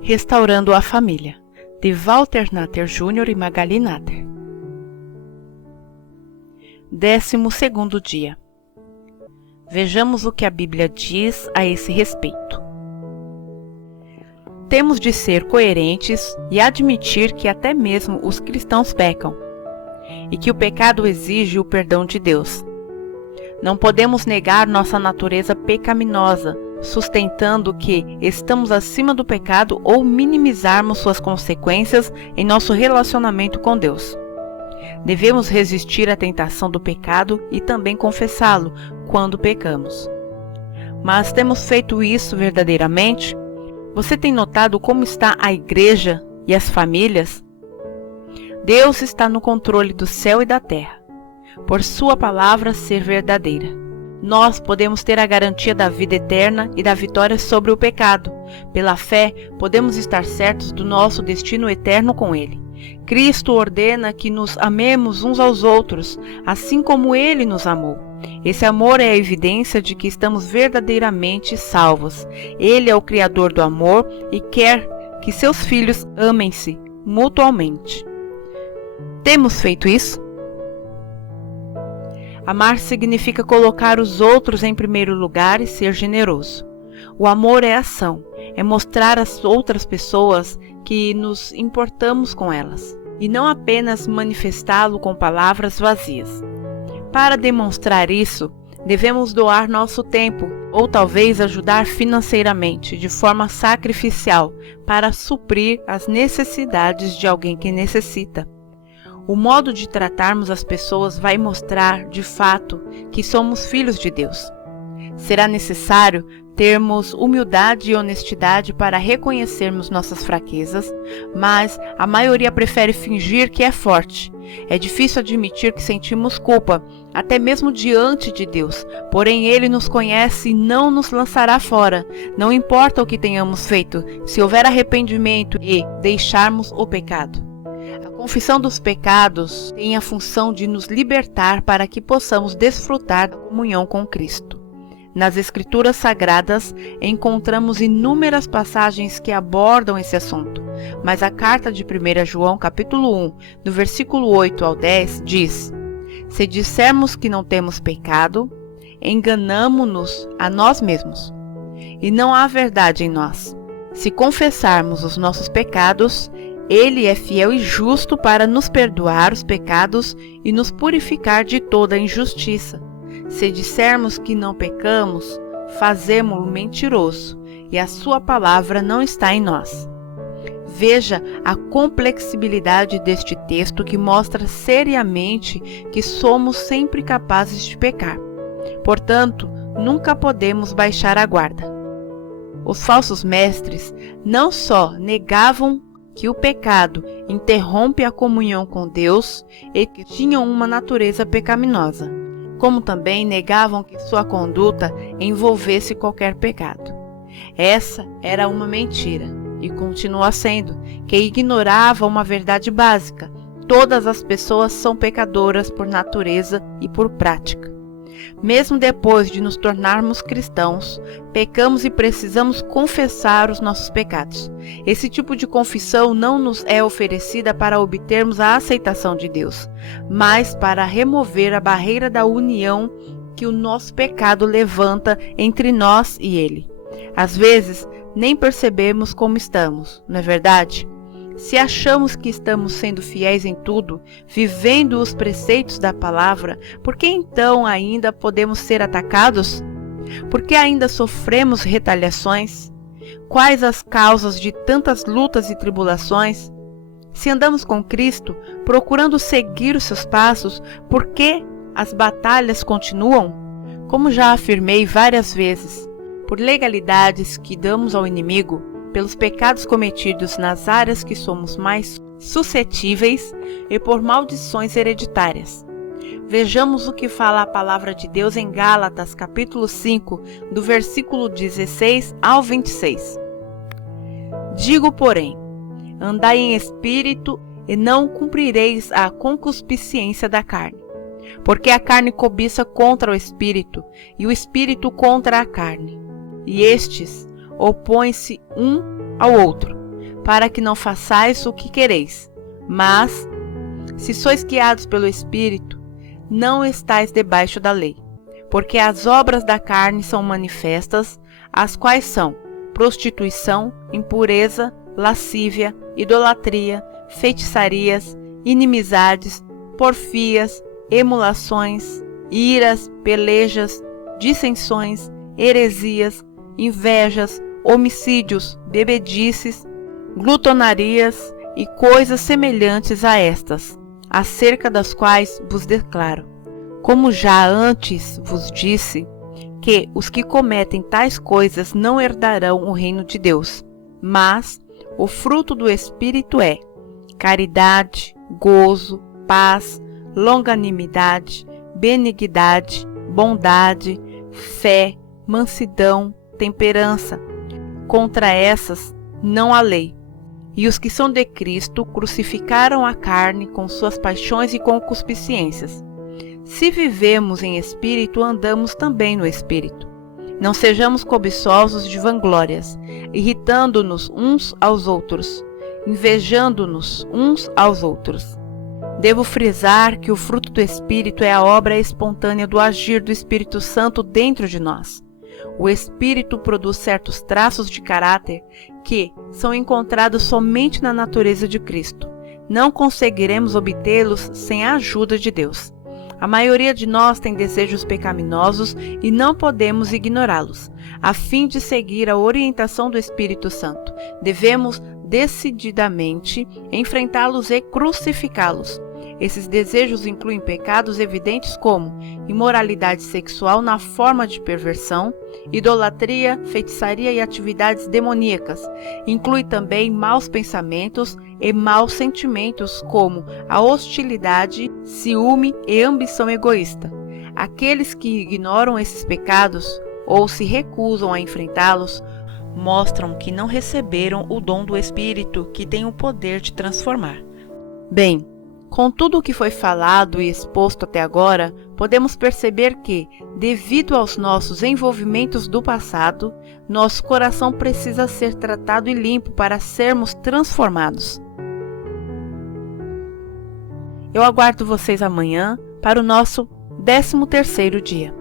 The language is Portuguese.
Restaurando a Família, de Walter Natter Jr. e Magali Natter. 12º dia. Vejamos o que a Bíblia diz a esse respeito. Temos de ser coerentes e admitir que até mesmo os cristãos pecam, e que o pecado exige o perdão de Deus. Não podemos negar nossa natureza pecaminosa, sustentando que estamos acima do pecado ou minimizarmos suas consequências em nosso relacionamento com Deus. Devemos resistir à tentação do pecado e também confessá-lo quando pecamos. Mas temos feito isso verdadeiramente? Você tem notado como está a igreja e as famílias? Deus está no controle do céu e da terra, por sua palavra ser verdadeira. Nós podemos ter a garantia da vida eterna e da vitória sobre o pecado. Pela fé, podemos estar certos do nosso destino eterno com Ele. Cristo ordena que nos amemos uns aos outros, assim como Ele nos amou. Esse amor é a evidência de que estamos verdadeiramente salvos. Ele é o Criador do amor e quer que seus filhos amem-se mutuamente. Temos feito isso? Amar significa colocar os outros em primeiro lugar e ser generoso. O amor é ação, é mostrar às outras pessoas que nos importamos com elas, e não apenas manifestá-lo com palavras vazias. Para demonstrar isso, devemos doar nosso tempo, ou talvez ajudar financeiramente, de forma sacrificial, para suprir as necessidades de alguém que necessita. O modo de tratarmos as pessoas vai mostrar, de fato, que somos filhos de Deus. Será necessário termos humildade e honestidade para reconhecermos nossas fraquezas, mas a maioria prefere fingir que é forte. É difícil admitir que sentimos culpa, até mesmo diante de Deus, porém Ele nos conhece e não nos lançará fora. Não importa o que tenhamos feito, se houver arrependimento e deixarmos o pecado. A confissão dos pecados tem a função de nos libertar para que possamos desfrutar da comunhão com Cristo. Nas Escrituras Sagradas encontramos inúmeras passagens que abordam esse assunto, mas a carta de 1 João, capítulo 1, do versículo 8 ao 10, diz: Se dissermos que não temos pecado, enganamo-nos a nós mesmos, e não há verdade em nós. Se confessarmos os nossos pecados, Ele é fiel e justo para nos perdoar os pecados e nos purificar de toda injustiça. Se dissermos que não pecamos, fazemo-lo mentiroso, e a sua palavra não está em nós. Veja a complexibilidade deste texto que mostra seriamente que somos sempre capazes de pecar. Portanto, nunca podemos baixar a guarda. Os falsos mestres não só negavam que o pecado interrompe a comunhão com Deus e que tinham uma natureza pecaminosa, como também negavam que sua conduta envolvesse qualquer pecado. Essa era uma mentira, e continua sendo, que ignorava uma verdade básica: todas as pessoas são pecadoras por natureza e por prática. Mesmo depois de nos tornarmos cristãos, pecamos e precisamos confessar os nossos pecados. Esse tipo de confissão não nos é oferecida para obtermos a aceitação de Deus, mas para remover a barreira da união que o nosso pecado levanta entre nós e Ele. Às vezes, nem percebemos como estamos, não é verdade? Se achamos que estamos sendo fiéis em tudo, vivendo os preceitos da palavra, por que então ainda podemos ser atacados? Por que ainda sofremos retaliações? Quais as causas de tantas lutas e tribulações? Se andamos com Cristo, procurando seguir os seus passos, por que as batalhas continuam? Como já afirmei várias vezes, por legalidades que damos ao inimigo, pelos pecados cometidos nas áreas que somos mais suscetíveis e por maldições hereditárias. Vejamos o que fala a palavra de Deus em Gálatas, capítulo 5, do versículo 16 ao 26. Digo, porém, andai em espírito e não cumprireis a concupiscência da carne. Porque a carne cobiça contra o espírito e o espírito contra a carne. E estes opõem-se um ao outro, para que não façais o que quereis. Mas, se sois guiados pelo Espírito, não estáis debaixo da lei. Porque as obras da carne são manifestas, as quais são prostituição, impureza, lascívia, idolatria, feitiçarias, inimizades, porfias, emulações, iras, pelejas, dissensões, heresias, invejas, homicídios, bebedices, glutonarias e coisas semelhantes a estas, acerca das quais vos declaro, como já antes vos disse, que os que cometem tais coisas não herdarão o reino de Deus. Mas o fruto do Espírito é caridade, gozo, paz, longanimidade, benignidade, bondade, fé, mansidão, temperança. Contra essas não há lei. E os que são de Cristo crucificaram a carne com suas paixões e concupiscências. Se vivemos em espírito, andamos também no espírito. Não sejamos cobiçosos de vanglórias, irritando-nos uns aos outros, invejando-nos uns aos outros. Devo frisar que o fruto do Espírito é a obra espontânea do agir do Espírito Santo dentro de nós. O Espírito produz certos traços de caráter que são encontrados somente na natureza de Cristo. Não conseguiremos obtê-los sem a ajuda de Deus. A maioria de nós tem desejos pecaminosos e não podemos ignorá-los. A fim de seguir a orientação do Espírito Santo, devemos decididamente enfrentá-los e crucificá-los. Esses desejos incluem pecados evidentes como imoralidade sexual na forma de perversão, idolatria, feitiçaria e atividades demoníacas. Inclui também maus pensamentos e maus sentimentos como a hostilidade, ciúme e ambição egoísta. Aqueles que ignoram esses pecados ou se recusam a enfrentá-los mostram que não receberam o dom do Espírito que tem o poder de transformar. Bem, com tudo o que foi falado e exposto até agora, podemos perceber que, devido aos nossos envolvimentos do passado, nosso coração precisa ser tratado e limpo para sermos transformados. Eu aguardo vocês amanhã para o nosso 13º dia.